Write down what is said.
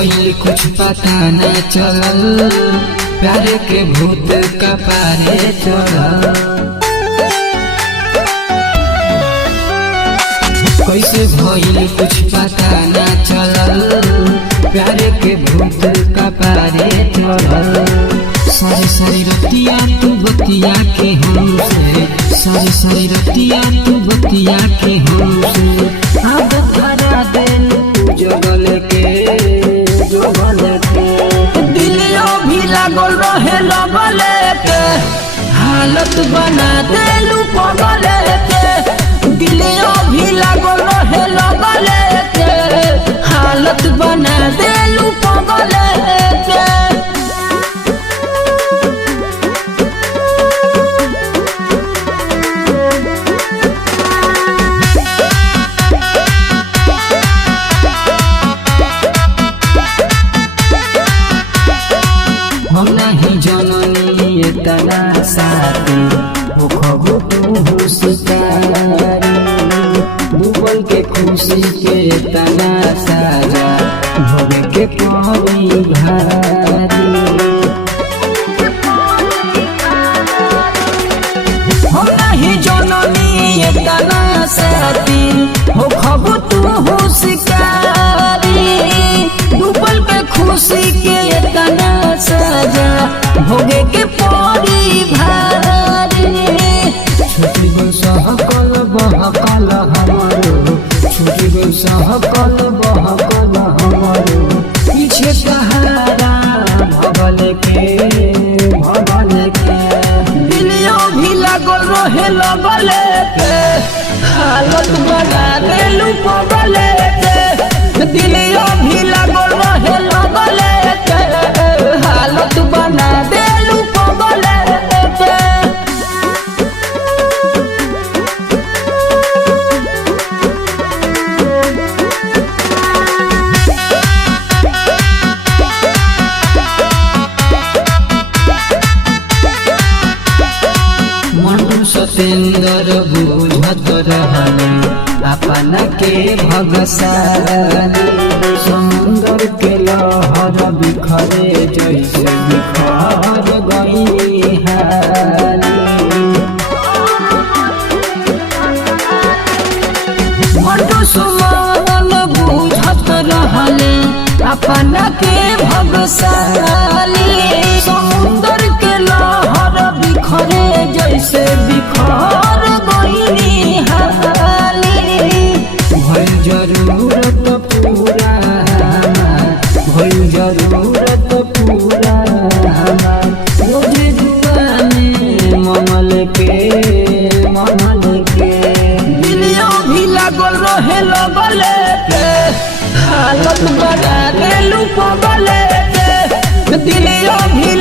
भइल कुछ पता न चलल, प्यार के भूत कपारे चढ़ल। कैसे भइल कुछ पता न चलल, प्यार के भूत कपारे चढ़ल। सारी सारी रतिया तू बतिया के हमसे, सारी सारी रतिया तू बतिया के हमसे। अब धरा देलू जगल के दिलियो भी लागल रहे लगले के, हालत बना देलू पगले के। दिलियो भी लागल रहे लगले के, हालत बना देलू पगले के। हम नहीं जननी इतना साथी, वो खबू तू शिकारी। डूबल के खुशी के इतना साजा, भोगे के पड़ी भारी। हम नहीं जननी इतना साथी, वो खबू तू शिकारी। डूबल के खुशी के इतना सजा, भोगे के पड़ी भारी। छुटी गई सहकल बहकल हमारो, छुटी गई सहकल बहकल हमारो। पीछे सहारा भगल के दिलियो भी लागल रहे लगले के, हालत बना देलू पगले के। दिलियो भी लागल रहे लगले के, हालत बना देलू पगले के। मनु सतेंद्र बुझत रहले अपन के भगसानी। समुंदर के लहर बिखरे जैसे बिखर गई हानी। मनु सुमन बुझत रहले अपन के भगसानी। समुंदर के लहर बिखरे जैसे बिखर गई हानी। भइल जरूरत पूरा हमार, भइल जरूरत पूरा हमार। रोजे दुआ में मंगल के दिलियो भी लागल रहे लगले के, हालत बना देलू पगले के। दिलियो भी